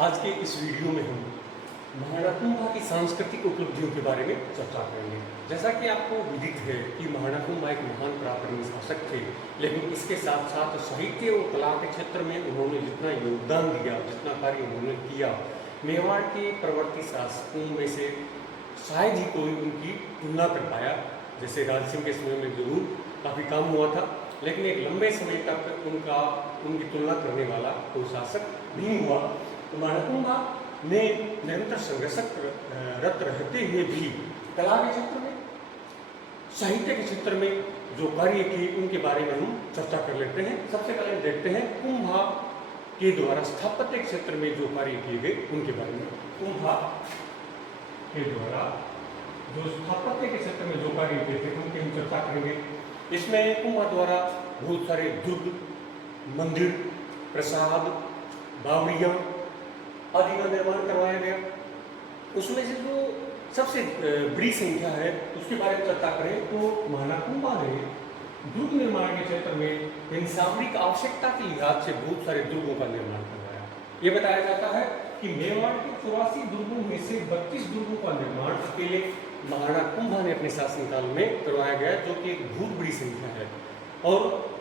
आज के इस वीडियो में हम महाराणा कुंभा की सांस्कृतिक उपलब्धियों के बारे में चर्चा करेंगे। जैसा कि आपको विदित है कि महाराणा कुंभा एक महान पराक्रमी शासक थे, लेकिन इसके साथ साथ साहित्य और कला के क्षेत्र में उन्होंने जितना योगदान दिया, जितना कार्य उन्होंने किया, मेवाड़ के प्रवर्ती शासकों में से शायद ही कोई उनकी तुलना कर पाया। जैसे राज सिंह के समय में जरूर काफ़ी काम हुआ था, लेकिन एक लंबे समय तक उनकी तुलना करने वाला कोई शासक नहीं हुआ। तो महाराणा कुंभा ने निरंतर संघर्षरत रहते हुए भी कला के क्षेत्र में, साहित्य के क्षेत्र में जो कार्य किए उनके बारे में हम चर्चा कर लेते हैं। सबसे पहले देखते हैं कुंभा के द्वारा स्थापत्य क्षेत्र में जो कार्य किए गए उनके बारे में। कुंभा के द्वारा जो स्थापत्य के क्षेत्र में जो कार्य किए थे उनकी हम चर्चा करेंगे। इसमें कुंभा द्वारा बहुत सारे दुर्ग, मंदिर, प्रसाद, बावड़ियाँ आदि का निर्माण करवाया गया। उसमें से जो सबसे बड़ी संख्या है उसके बारे में चर्चा करें तो महाराणा कुंभा ने दुर्ग निर्माण के क्षेत्र में इन सामरिक आवश्यकता के लिहाज से बहुत सारे दुर्गों का निर्माण करवाया। ये बताया जाता है कि मेवाड़ के 84 दुर्गों में से 32 दुर्गों का निर्माण अकेले महाराणा कुंभा ने अपने शासनकाल में करवाया गया, जो कि एक बहुत बड़ी संख्या है। और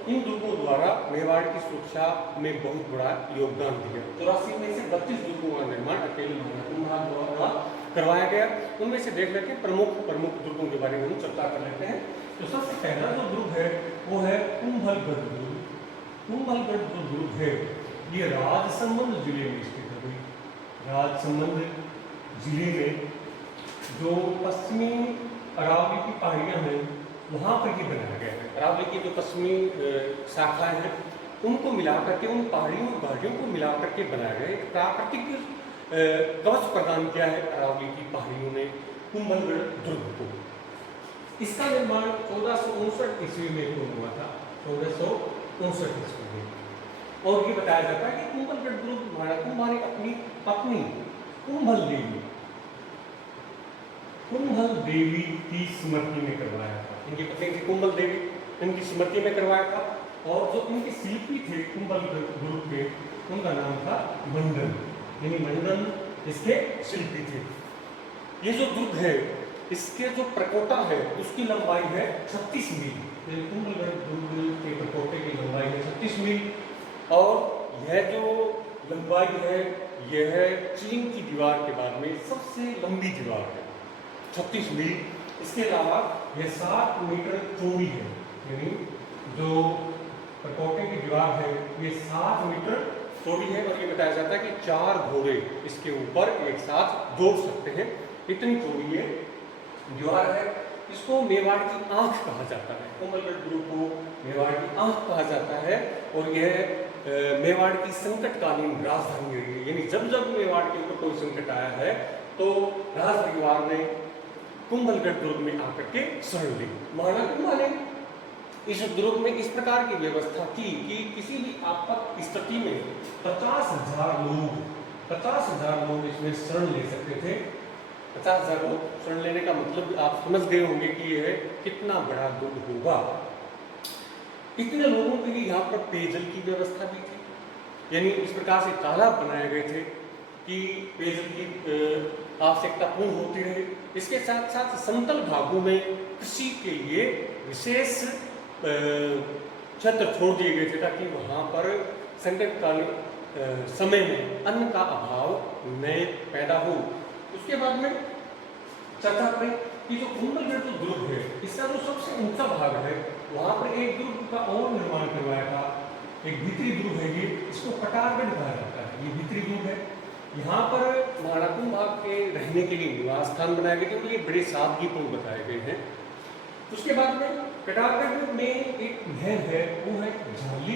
इन दुर्गों द्वारा मेवाड़ की सुरक्षा में बहुत बड़ा योगदान दिया। 84 में से 32 दुर्गों का निर्माण अकेले महाराणा कुंभा द्वारा करवाया गया। उनमें से देख लेते हैं प्रमुख दुर्गों के बारे में हम चर्चा कर लेते हैं। तो सबसे पहला जो दुर्ग है वो है कुंभलगढ़ दुर्ग। कुंभलगढ़ जो दुर्ग है ये राजसमंद जिले में स्थित है। राजसमंद जिले में जो पश्चिमी अरावली की पहाड़ियाँ हैं वहाँ पर ही बनाया गया है। अरावली की जो पश्चिमी शाखाएं हैं उनको मिला करके, उन पहाड़ियों घाटियों को मिला करके बनाया गया। एक प्राकृतिक कवच प्रदान किया है अरावली की पहाड़ियों ने कुंभलगढ़ दुर्ग को। इसका निर्माण 1459 ईस्वी में हुआ था, 1459 ईस्वी में। और ये बताया जाता है कि कुंभलगढ़ दुर्ग महाराणा कुंभा ने अपनी पत्नी कुंभल देवी की स्मृति में करवाया था। इनकी पत्नी थी कुंभल देवी, इनकी स्मृति में करवाया था। और जो इनके शिल्पी थे कुंभलगढ़ दुर्ग के, उनका नाम था मंडन, यानी मंडन इसके शिल्पी थे। ये जो दुर्ग है इसके जो प्रकोटा है उसकी लंबाई है 36 मील। कुंभलगढ़ दुर्ग के प्रकोटे की लंबाई है 36 मील। और यह जो लंबाई है यह चीन की दीवार के बाद में सबसे लंबी दीवार है, 36 मील। इसके अलावा यह 7 मीटर चौड़ी है, यानी जो प्रकोटे की दीवार है ये 7 मीटर चौड़ी है। और ये बताया जाता है कि 4 घोड़े इसके ऊपर एक साथ दौड़ सकते हैं, इतनी चौड़ी ये दीवार है। इसको मेवाड़ की आंख कहा जाता है। कुंभलगढ़ दुर्ग को मेवाड़ की आंख कहा जाता है। और यह मेवाड़ की संकटकालीन राजधानी रही है, यानी जब जब मेवाड़ के ऊपर कोई संकट आया है तो राज परिवार ने कुंभलगढ़ दुर्ग में आकर के शरण ली। महाराणा कुंभा ने इस दुर्ग में इस प्रकार की व्यवस्था की कि किसी भी आपात स्थिति में 50,000 लोग इसमें शरण ले सकते थे। 50,000 लोग शरण लेने का मतलब आप समझ गए होंगे कि यह कितना बड़ा दुर्ग होगा। इतने लोगों के लिए यहाँ पर पेयजल की व्यवस्था भी थी, यानी इस प्रकार से तालाब बनाए गए थे कि पेयजल की आवश्यकता पूर्ण होती रहे। इसके साथ साथ समतल भागों में कृषि के लिए विशेष क्षेत्र छोड़ दिए गए थे ताकि वहाँ पर संकटकालीन समय में अन्न का अभाव न पैदा हो। उसके बाद में चर्चा करें कि जो कुंभलगढ़ जो दुर्ग है इसका जो सबसे ऊंचा भाग है वहाँ पर एक दुर्ग का और निर्माण करवाया था। एक भीतरी दुर्ग है ये, इसको कटारगढ़ कहा जाता है। ये भीतरी दुर्ग है, यहाँ पर महाराणा कुंभा के रहने के लिए निवास स्थान बनाए गए थे और ये बड़े सादगीपूर्ण बताए गए हैं। उसके बाद में कटारगढ़ में एक महल है, वो है झाली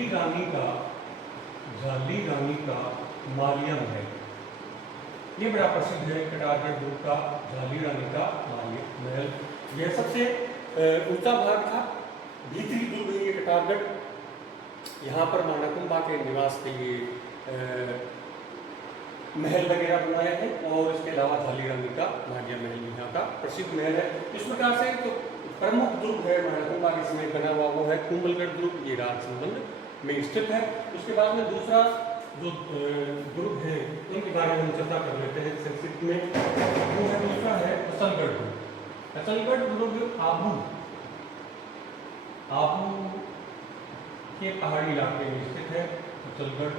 रानी का मालिया महल। ये बड़ा प्रसिद्ध है कटारगढ़ दुर्ग का झाली रानी का मालिया महल। यह सबसे ऊंचा भाग था, भीतरी दुर्ग है ये कटारगढ़। यहाँ पर महाराणा कुंभा के निवास के लिए महल वगैरह बनाए हैं। और इसके अलावा झाली रानी का मालिया महल यहाँ का प्रसिद्ध महल है। इस प्रकार से तो प्रमुख दुर्ग है महाराणा कुंभा के समय बना हुआ वो है कुंभलगढ़ दुर्ग, ये राजसमंद में स्थित है। उसके बाद में दूसरा जो दुर्ग हैं उनके बारे में हम चर्चा कर लेते हैं संक्षिप्त में। वो है दूसरा है असलगढ़ दुर्ग। असलगढ़ दुर्ग आबू के पहाड़ी इलाके में स्थित है। असलगढ़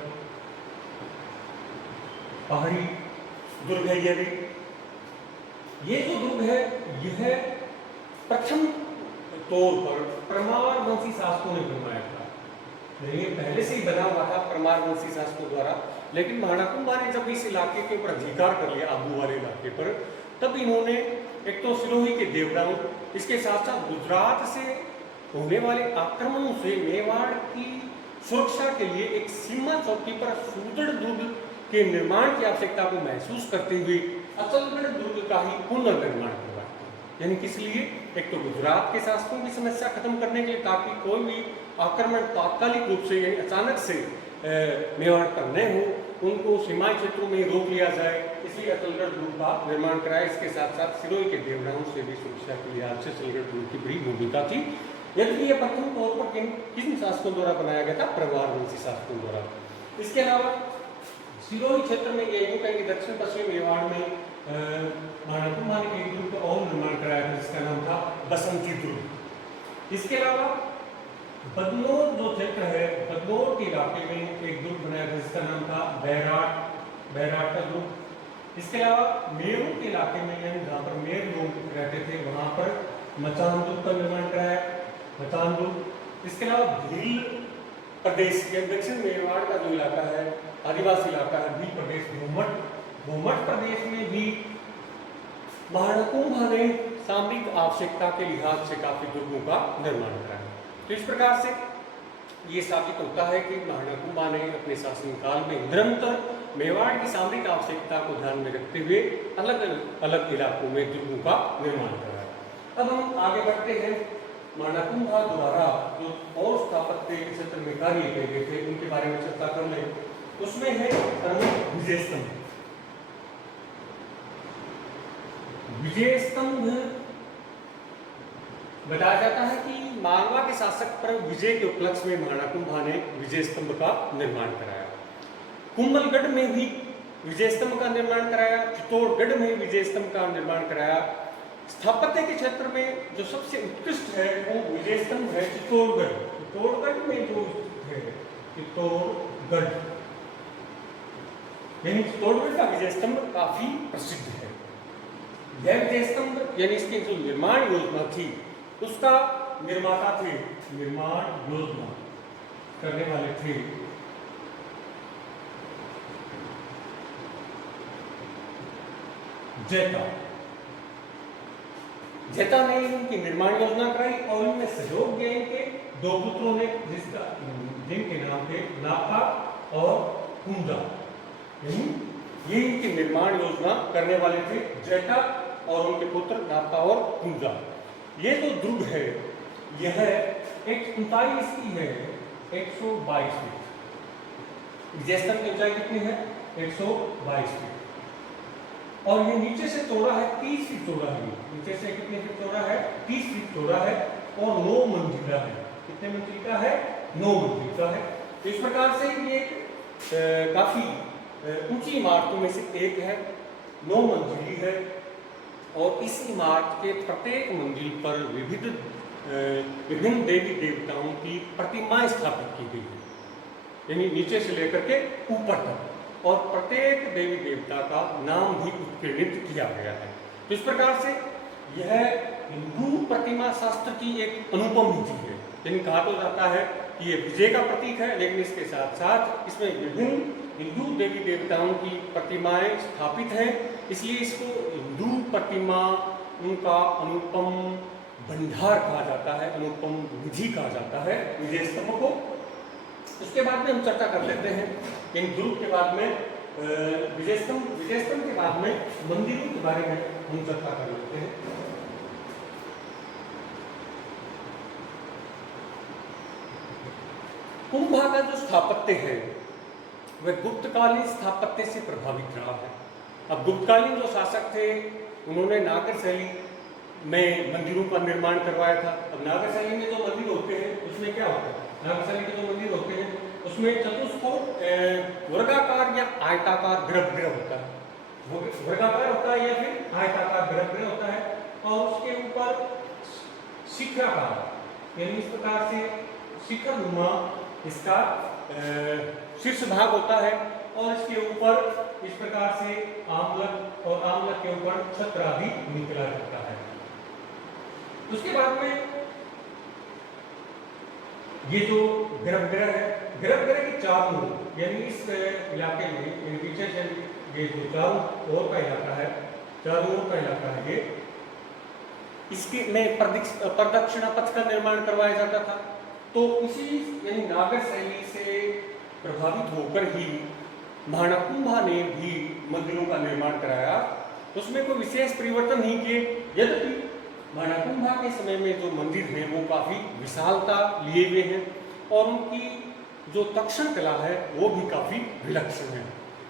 पहाड़ी दुर्ग है। ये जो दुर्ग है यह प्रथम तौर पर परमार वंशी शासकों ने बनवाया था। ये पहले से ही बना हुआ था परमार वंशी शासकों द्वारा, लेकिन महाराणा कुंभा ने जब इस इलाके के ऊपर अधिकार कर लिया आबू वाले इलाके पर, तब इन्होंने एक तो सिरोही के देवराओं, इसके साथ साथ गुजरात से होने वाले आक्रमणों से मेवाड़ की सुरक्षा के लिए एक सीमा चौकी पर सुदृढ़ दुर्ग के निर्माण की आवश्यकता को महसूस करते हुए असलगढ़ दुर्ग का ही पुनर्निर्माण करवाया। यानी किस लिए? एक तो गुजरात के शासकों की समस्या खत्म करने के लिए, ताकि कोई भी आक्रमण तात्कालिक रूप से यानी अचानक से मेवाड़ पर न हो, उनको सीमाई क्षेत्रों में रोक लिया जाए, इसलिए असलगढ़ दुर्ग का निर्माण कराया। इसके साथ साथ सिरोही के देवराओं से भी सुरक्षा के लिहाज से असलगढ़ दुर्ग की बड़ी भूमिका थी। यदि ये प्रथम तौर पर किन शासकों द्वारा बनाया गया था? परमार वंशी शासकों द्वारा। इसके अलावा सिरोही क्षेत्र में ये यूं कहेंगे दक्षिण पश्चिम मेवाड़ में महाराणा कुंभा ने एक दुर्ग का और निर्माण कराया था जिसका नाम था बसंती दुर्ग। इसके अलावा बदनौर जो क्षेत्र है, बदनौर के इलाके में एक दुर्ग बनाया था जिसका नाम था बैराट का दुर्ग। इसके अलावा मेरू के इलाके में यानी जहाँ पर मेर लोग रहते थे वहाँ पर मचान दुर्ग का निर्माण कराया, मचान दुर्ग। इसके अलावा भील प्रदेश के दक्षिण मेवाड़ का जो इलाका है, आदिवासी इलाका है भील प्रदेश, भूमठ प्रदेश में भी महाराणा कुंभा ने सामरिक आवश्यकता के लिहाज से काफी दुर्गों का निर्माण कराया। तो इस प्रकार से ये साबित होता है कि महाराणा कुंभा ने अपने शासनकाल में निरंतर मेवाड़ की सामरिक आवश्यकता को ध्यान में रखते हुए अलग अलग इलाकों में दुर्गों का निर्माण कराया। अब हम आगे बढ़ते हैं। महाराणा कुंभा द्वारा जो और स्थापत्य के क्षेत्र में कार्य किए गए थे उनके बारे में चर्चा कर लें। उसमें है विजय स्तंभ। विजय स्तंभ बताया जाता है कि मालवा के शासक पर विजय के उपलक्ष्य में महाराणा कुंभा ने विजय स्तंभ का निर्माण कराया। कुंभलगढ़ में भी विजय स्तंभ का निर्माण कराया, चित्तौड़गढ़ में विजय स्तंभ का निर्माण कराया। स्थापत्य के क्षेत्र में जो सबसे उत्कृष्ट है वो विजय स्तंभ है चित्तौड़गढ़। चित्तौड़गढ़ में जो है चित्तौड़गढ़ यानी चित्तौड़गढ़ का विजय स्तंभ काफी प्रसिद्ध है। यह विजय स्तंभ यानी इसकी जो निर्माण योजना थी उसका निर्माता थे, निर्माण योजना करने वाले थे जैता ने इनकी निर्माण योजना कराई और इनमें सहयोग दिया इनके दो पुत्रों ने जिनके नाम थे नापा और कुंजा। ये इनकी निर्माण योजना करने वाले थे जैता और उनके पुत्र नापा और कुंजा। ये जो दुर्ग है यह एक ऊंचाई इसकी है 122 फीट। विजय स्तंभ की ऊंचाई कितनी है? 122 फीट। और ये नीचे से चौड़ा है 30 फीट चौड़ा है। नीचे से कितने फीट चौड़ा है? 30 फीट चौड़ा है और 9 मंजिला है। कितने मंजिल का है? 9 मंजिल का है। तो इस प्रकार से ये काफी ऊंची इमारतों में से एक है, 9 मंजिली है और इस इमारत के प्रत्येक मंजिल पर विभिन्न देवी देवताओं की प्रतिमाएं स्थापित की गई है, यानी नीचे से लेकर के ऊपर तक, और प्रत्येक देवी देवता का नाम भी उत्कीर्णित किया गया है। तो इस प्रकार से यह हिंदू प्रतिमा शास्त्र की एक अनुपम नीति है। यानी कहा तो जाता है कि यह विजय का प्रतीक है, लेकिन इसके साथ साथ इसमें विभिन्न हिंदू देवी देवताओं की प्रतिमाएं स्थापित हैं, इसलिए इसको हिंदू प्रतिमा उनका अनुपम भंडार कहा जाता है, अनुपम निधि कहा जाता है विजय स्तंभ को। उसके बाद में हम चर्चा कर लेते हैं इन दुर्ग के बाद में विजय स्तंभ के बाद में मंदिरों के बारे में हम चर्चा कर लेते हैं। कुंभा का जो स्थापत्य है वह गुप्तकालीन स्थापत्य से प्रभावित रहा है। अब गुप्तकालीन जो शासक थे उन्होंने नागर शैली में मंदिरों का निर्माण करवाया था। अब नागर शैली में जो मंदिर होते हैं उसमें क्या होता है? नागर शैली के जो मंदिर होते हैं उसमें चतुष्कोण वर्गाकार या आयताकार गर्भगृह होता है, वर्गाकार होता है या फिर आयताकार गर्भगृह होता है, और उसके ऊपर शिखराकार यानी इस प्रकार से शिखरनुमा इसका शीर्ष भाग होता है, और इसके ऊपर इस प्रकार से आमलक, और आमलक के ऊपर छत्र आदि निकला करता है। उसके बाद में ये जो गर्भगृह है, गर्भगृह के चारों यानी इस इलाके में पीछे से ये जो चारों ओर का इलाका है, चारों ओर का इलाका है ये, इसके में प्रदक्षिणा पथ का निर्माण करवाया जाता था। तो इसी यानी नागर शैली से प्रभावित होकर ही महानाकुंभा ने भी मंदिरों का निर्माण कराया। उसमें कोई विशेष परिवर्तन नहीं किए, यद्यपि महानाकुंभा के समय में जो मंदिर हैं वो काफी विशालता लिए हुए हैं, और उनकी जो तक्षण कला है वो भी काफी विलक्षण है।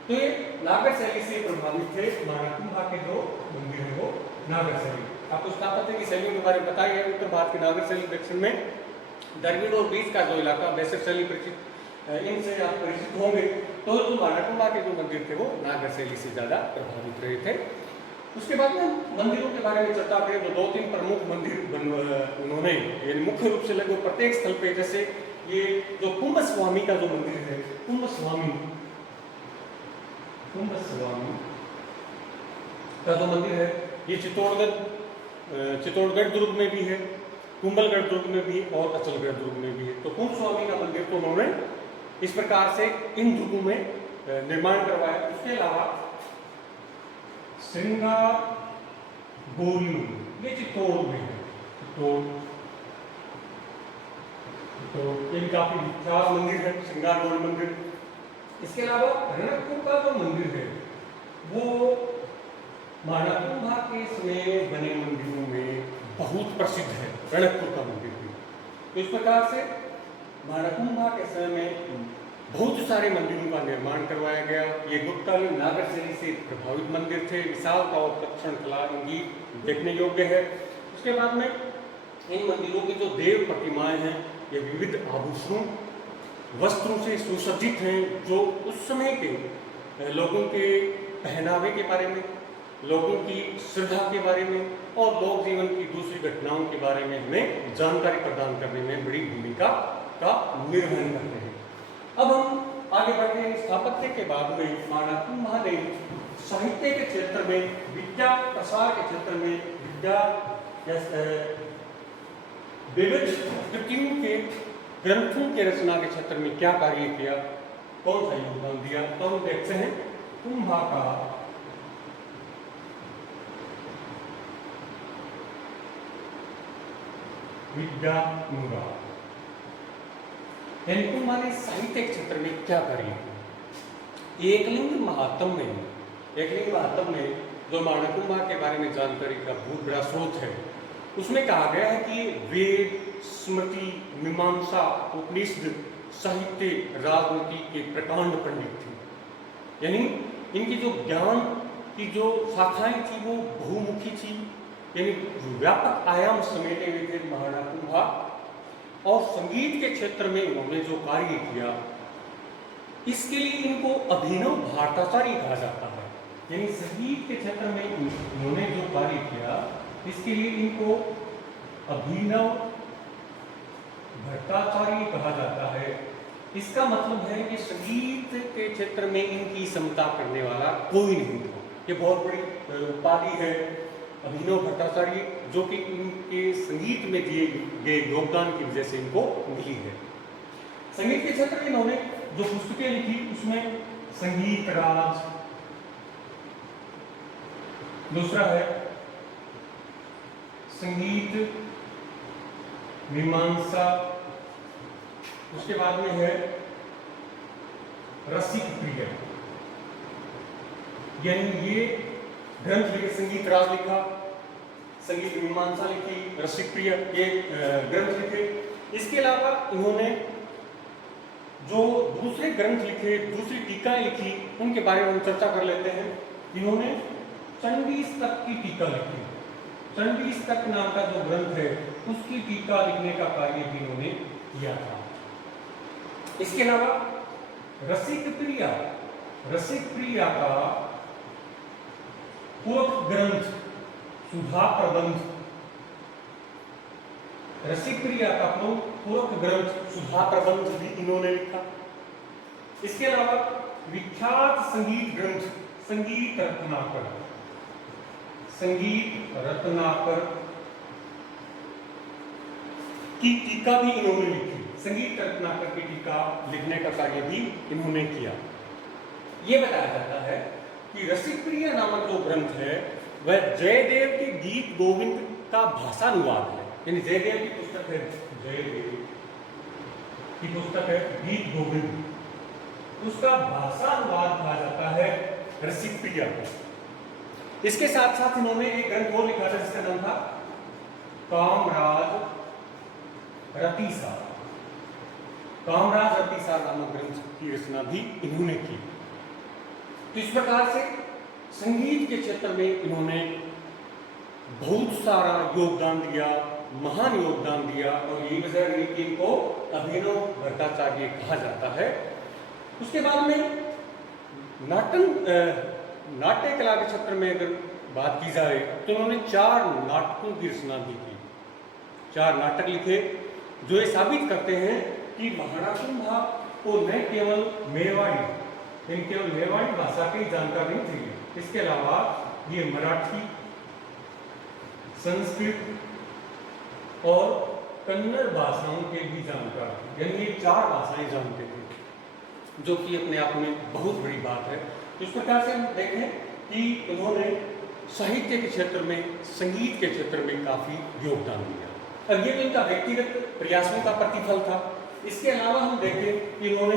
तो ये नागर शैली से प्रभावित थे महानाकुंभा के जो मंदिर है वो नागर शैली। आपको स्थापत्य की शैलियों के बारे में बताया है। उत्तर भारत की नागर शैली दक्षिण में दरमिन और बीच का जो इलाका वैसे शैली परिचित, इनसे आप परिचित होंगे। तो जो महानाकुंभा के जो मंदिर थे वो नागर शैली से ज्यादा प्रभावित रहे थे। उसके बाद में मंदिरों के बारे में चर्चा करें तो 2-3 प्रमुख मंदिर उन्होंने यानी मुख्य रूप से लगभग प्रत्येक स्थल पे, जैसे ये जो कुंभ स्वामी का जो मंदिर है, कुंभ स्वामी का जो मंदिर है ये चित्तौड़गढ़ दुर्ग में भी है, कुंभलगढ़ दुर्ग में भी और अचलगढ़ दुर्ग में भी है। तो कुंभ स्वामी का मंदिर तो उन्होंने इस प्रकार से इन दुर्गों में निर्माण करवाया। उसके अलावा श्रृंगार गोरी ये चित्तौड़ में है, तो ये भी काफी विख्यात मंदिर है श्रृंगार गोरी मंदिर। इसके अलावा रणकपुर का जो मंदिर है वो महानाकुंभा के समय बने मंदिरों में बहुत प्रसिद्ध है, रणकपुर का मंदिर भी। तो इस प्रकार से महानाकुंभा के समय में बहुत सारे मंदिरों का निर्माण करवाया गया। ये गुप्तकालीन नागर शैली से प्रभावित मंदिर थे, विशालता और तक्षण कला इनकी देखने योग्य है। उसके बाद में इन मंदिरों की जो देव प्रतिमाएं हैं ये विविध आभूषणों वस्त्रों से सुसज्जित हैं, जो उस समय के लोगों के पहनावे के बारे में, लोगों की श्रद्धा के बारे में और लोक जीवन की दूसरी घटनाओं के बारे में हमें जानकारी प्रदान करने में बड़ी भूमिका का निर्वहन करते हैं। अब हम आगे बढ़ते हैं। स्थापत्य के बाद में महानाकुंभा ने साहित्य के क्षेत्र में, विद्या प्रसार के क्षेत्र में, विद्या विविध कृतियों के ग्रंथों के रचना के क्षेत्र में क्या कार्य किया, कौन सा योगदान दिया, तो हम देखते हैं कुंभा का विद्या कुंभा ने साहित्य क्षेत्र में क्या कार्य किया। एकलिंग महात्म में जो महानाकुंभा के बारे में जानकारी का बहुत बड़ा स्रोत है, उसमें कहा गया है कि वेद, स्मृति, मीमांसा, उपनिषद, साहित्य, राजनीति के प्रकांड पंडित थे। यानी इनकी जो ज्ञान की जो शाखाएं थी वो बहुमुखी थी, यानी व्यापक आयाम समेटे हुए थे महानाकुंभा। और संगीत के क्षेत्र में इन्होंने जो कार्य किया, इसके लिए इनको अभिनव भारताचार्य कहा जाता है। यानी संगीत के क्षेत्र में इन्होंने जो कार्य किया, इसके लिए इनको अभिनव भट्टाचार्य कहा जाता है। इसका मतलब है कि संगीत के क्षेत्र में इनकी समता करने वाला कोई नहीं था। ये बहुत बड़ी उपाधि है अभिनव भट्टाचार्य, जो कि इनके संगीत में दिए गए योगदान की वजह से इनको मिली है। संगीत के क्षेत्र में इन्होंने जो पुस्तकें लिखी उसमें संगीत राज, दूसरा है संगीत मीमांसा, उसके बाद में है रसिक प्रिय, यानी ये ग्रंथ लिखे, संगीत राज लिखा, संगीत मीमांसा लिखी, रसिक प्रिय ये ग्रंथ लिखे। इसके अलावा इन्होंने जो दूसरे ग्रंथ लिखे, दूसरी टीकाएं लिखी, उनके बारे में हम चर्चा कर लेते हैं। इन्होंने चंडी स्तक की टीका लिखी। चंडी स्तक नाम का जो ग्रंथ है उसकी टीका लिखने का कार्य भी इन्होंने किया था। इसके अलावा रसिक प्रिया का पूरक ग्रंथ सुधा प्रबंध, रसिक प्रिया का पूरक ग्रंथ सुधा प्रबंध भी इन्होंने लिखा। इसके अलावा विख्यात संगीत ग्रंथ संगीत रत्नाकर की टीका भी इन्होंने लिखी। संगीत रत्नाकर की टीका लिखने का कार्य भी इन्होंने किया। यह बताया जाता है कि रसिक प्रिया नामक जो ग्रंथ है वह जयदेव के गीत गोविंद का भाषानुवाद है। यानी जयदेव की पुस्तक है, जयदेव की पुस्तक है गीत गोविंद, उसका भाषानुवाद कहा जाता है रसिक प्रिया को। इसके साथ साथ इन्होंने एक ग्रंथ और लिखा था जिसका नाम था कामराज रतिसार नामक ग्रंथ की रचना भी इन्होंने की। तो इस प्रकार से संगीत के क्षेत्र में इन्होंने बहुत सारा योगदान दिया, महान योगदान दिया, और यही वजह रही कि इनको अभिनव भट्टाचार्य कहा जाता है। उसके बाद में नाट्य कला के क्षेत्र में अगर बात की जाए तो उन्होंने 4 नाटकों की रचना भी की। 4 नाटक लिखे जो ये साबित करते हैं कि महाराणा कुंभा को न केवल मेवाड़ी भाषा की जानकारी नहीं थी, इसके अलावा ये मराठी, संस्कृत और कन्नड़ भाषाओं के भी जानकार थे। यानी ये 4 भाषाएं जानते थे, जो कि अपने आप में बहुत बड़ी बात है। इस प्रकार से हम देखें कि उन्होंने साहित्य के क्षेत्र में, संगीत के क्षेत्र में काफी योगदान दिया। अब ये तो इनका व्यक्तिगत प्रयासों का प्रतिफल था। इसके अलावा हम देखें कि इन्होंने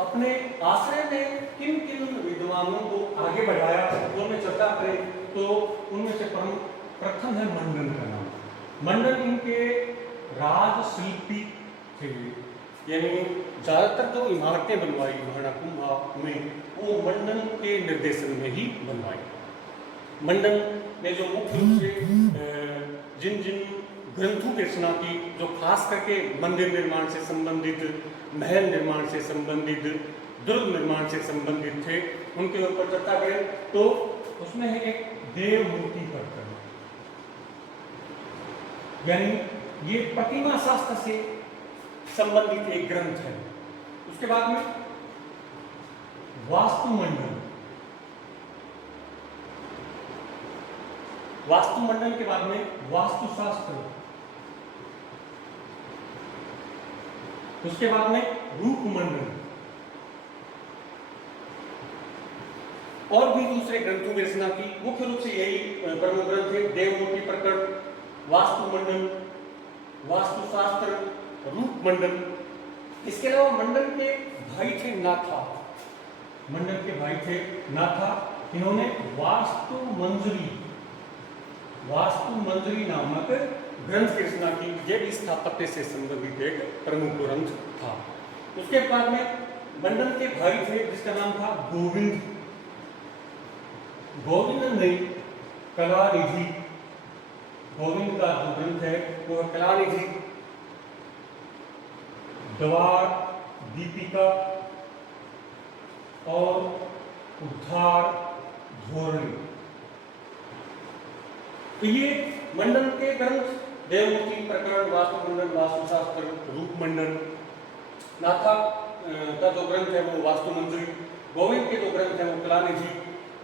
अपने आश्रय में किन किन विद्वानों को आगे बढ़ाया, उनमें चर्चा करें तो उनमें से प्रथम है मंडन का नाम। मंडन इनके राजशिल्पी थे, यानी ज्यादातर जो इमारतें बनवाई महाराणा कुंभा में वो मंडन के निर्देशन में ही बनवाई। मंडन ने जो मुख्य रूप से जिन ग्रंथों की रचना की, जो खास करके मंदिर निर्माण से संबंधित, महल निर्माण से संबंधित, दुर्ग निर्माण से संबंधित थे, उनके ऊपर चर्चा करें तो उसमें है एक देव मूर्ति प्रकरण, यानी ये प्रतिमा शास्त्र से संबंधित एक ग्रंथ है। उसके बाद में वास्तुमंडल के बाद में वास्तुशास्त्र, उसके बाद में रूपमंडल, और भी दूसरे ग्रंथों की रचना की। मुख्य रूप से यही प्रमुख ग्रंथ है, देवमूर्ति प्रकरण, वास्तुमंडल, वास्तुशास्त्र, रूपमंडल। इसके अलावा मंडल के भाई थे नाथा, इन्होंने वास्तुमंजरी नामक ग्रंथ की रचना की। यह भी स्थापत्य से संबंधित एक प्रमुख ग्रंथ था। उसके बाद में मंडल के भाई थे जिसका नाम था गोविंद ने कलानिधि, गोविंद का जो ग्रंथ है वो कलानिधि, द्वार दीपिका और उद्धार धोरणी। तो ये मंडल के ग्रंथ देवमूर्ति प्रकरण, वास्तुमंडल, वास्तुशास्त्र, रूपमंडल, नाथा का जो ग्रंथ है वो वास्तुमंजरी, गोविंद के जो ग्रंथ है वो कलानिधि,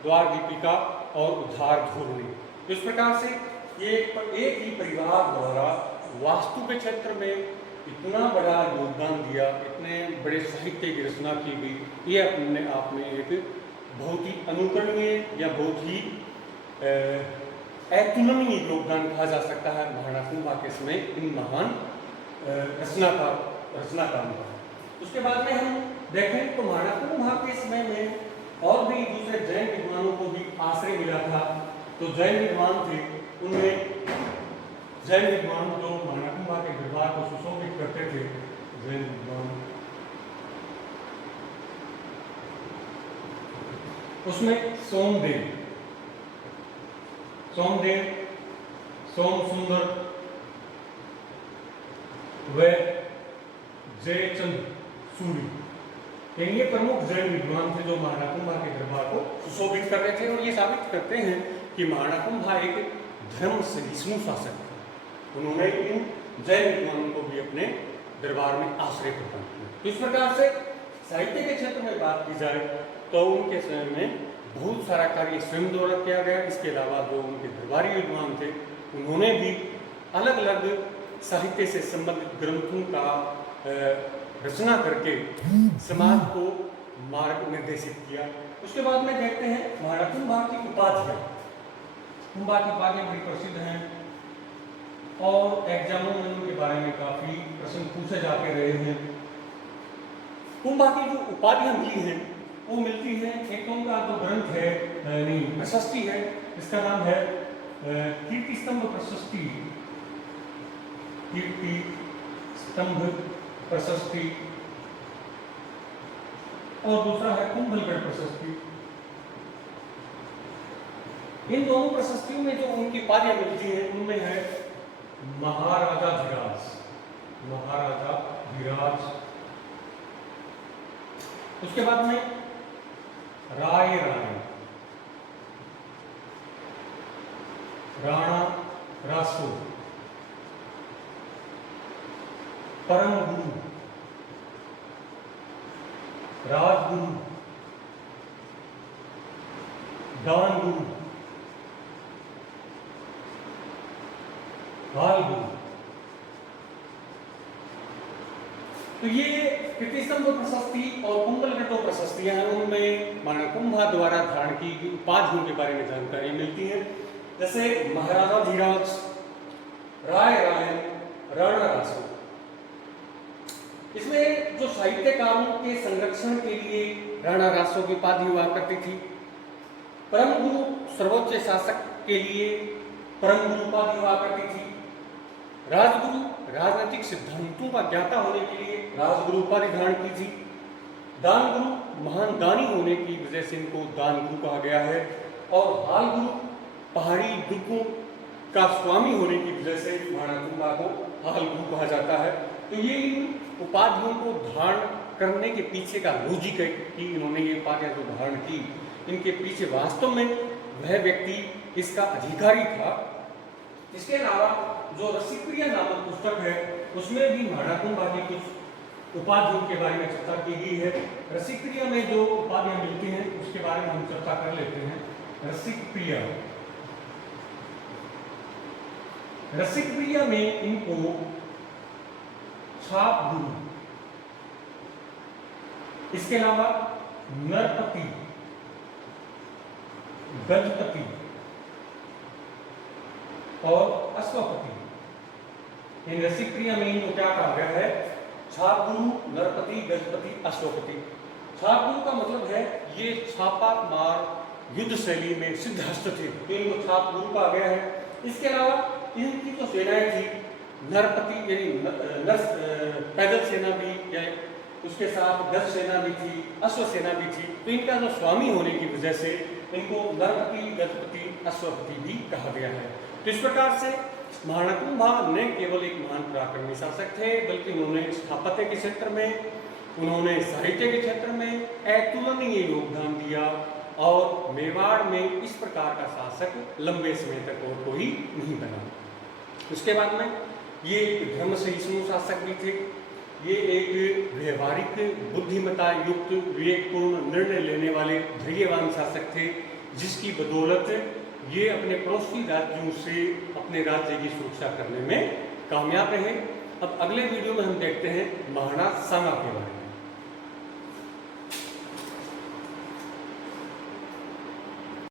द्वार दीपिका और उद्धार धोरणी। इस प्रकार से ये एक ही परिवार द्वारा वास्तु के क्षेत्र में इतना बड़ा योगदान दिया, इतने बड़े साहित्य की रचना की गई, ये अपने आप में एक बहुत ही अनुकरणीय या बहुत ही अतुलनीय योगदान कहा जा सकता है महाराणा कुंभा के समय इन महान रचनाकारों का। उसके बाद में हम देखें तो महाराणा कुंभा के समय में और भी दूसरे जैन विद्वानों को भी आश्रय मिला था। तो जैन विद्वान थे, उनमें जैन विद्वान जो महाराणा कुंभा के दरबार को सुशोभित करते थे, जैन विद्वान, उसमें सोमदेव, सोमसुंदर व जयचंद सूरी। ये प्रमुख जैन विद्वान थे जो महाराणा कुंभा के दरबार को सुशोभित कर रहे थे और ये साबित करते हैं कि महाराणा कुंभा एक धर्म सहिष्णु शासक थे। उन्होंने इन जैन विद्वानों को भी अपने दरबार में आश्रय प्रदान किया। तो इस प्रकार से साहित्य के क्षेत्र में बात की जाए तो उनके समय में बहुत सारा कार्य स्वयं द्वारा किया गया। इसके अलावा जो उनके दरबारी विद्वान थे उन्होंने भी अलग अलग साहित्य से संबंधित ग्रंथों का रचना करके समाज को मार्ग निर्देशित किया। उसके बाद में देखते हैं महाराणा कुंभा की उपाधियां। कुंभा की उपाधियां बड़ी प्रसिद्ध हैं और एग्जामों में उनके बारे में काफी प्रश्न पूछे जाते रहे हैं। कुंभा की जो उपाधियां मिली हैं वो मिलती है, एक तो उनका जो ग्रंथ है नहीं प्रशस्ति है, इसका नाम है कीर्ति स्तंभ प्रशस्ति, कीर्ति स्तंभ प्रशस्ति, और दूसरा है कुंभलगढ़ प्रशस्ति। इन दोनों प्रशस्तियों में जो उनकी उपाधियां मिलती हैं उनमें है महाराजाधिराज, महाराजाधिराज। उसके बाद में राय रानी, राणा रासो, परम गुरु, राजगुरु, दान गुरु, बाल गुरु। तो ये कीर्ति स्तंभ प्रशस्ति और कुंभलगढ़ प्रशस्तियां हैं, उनमें महाराणा कुंभा द्वारा धारण की उपाधियों के बारे में जानकारी मिलती है। जैसे महाराजाधिराज, राय रायन, राणा रासो। इसमें जो साहित्यकारों के संरक्षण के लिए राणा रासो की उपाधि हुआ करती थी। परम गुरु सर्वोच्च शासक के लिए परम गुरु उपाधि हुआ करती थी। राजगुरु राजनीतिक सिद्धांतों का ज्ञाता होने के लिए राजगुरु उपाधि धारण की थी। दान गुरु महान दानी होने की वजह से इनको दान गुरु कहा गया है। और हाल गुरु पहाड़ी दुर्गों का स्वामी होने की वजह से महाराणा कुंभा को हाल गुरु कहा जाता है। तो ये इन उपाधियों को धारण करने के पीछे का लॉजिक है कि इन्होंने ये उपाधियां जो धारण की, इनके पीछे वास्तव में वह व्यक्ति इसका अधिकारी था। इसके अलावा जो रसिकप्रिया नामक पुस्तक है उसमें भी महाराणा कुंभा की कुछ उपाधियों के बारे में चर्चा की गई है। रसिकप्रिया में जो उपाधियां मिलती हैं उसके बारे में हम चर्चा कर लेते हैं। रसिकप्रिया, रसिकप्रिया में इनको छाप गुरु, इसके अलावा नरपति, गजपति और अश्वपति, इन रसिकप्रिया में इनको क्या कहा गया है? छाप गुरु, नरपति, गजपति, अश्वपति। छाप गुरु का मतलब है ये छापा मार युद्ध शैली में सिद्धहस्त थे, तो इनको छाप गुरु कहा गया है। इसके अलावा इनकी जो सेनाएं थी, नरपति यानी पैदल सेना भी या उसके साथ गज सेना भी थी, अश्व सेना भी थी। तो इनका जो स्वामी होने की वजह से इनको नरपति, गजपति, अश्वपति भी कहा गया है। तो इस प्रकार से महाराणा कुंभा न केवल एक महान पराक्रमी शासक थे, बल्कि उन्होंने स्थापत्य के क्षेत्र में, उन्होंने साहित्य के क्षेत्र में अतुलनीय योगदान दिया और मेवाड़ में इस प्रकार का शासक लंबे समय तक और कोई नहीं बना। उसके बाद में ये एक धर्म सहिष्णु शासक भी थे। ये एक व्यवहारिक बुद्धिमत्ता युक्त विवेकपूर्ण निर्णय लेने वाले धैर्यवान शासक थे, जिसकी बदौलत ये अपने पड़ोसी राज्यों से अपने राज्य की सुरक्षा करने में कामयाब रहे। अब अगले वीडियो में हम देखते हैं महाराणा सांगा के बारे में।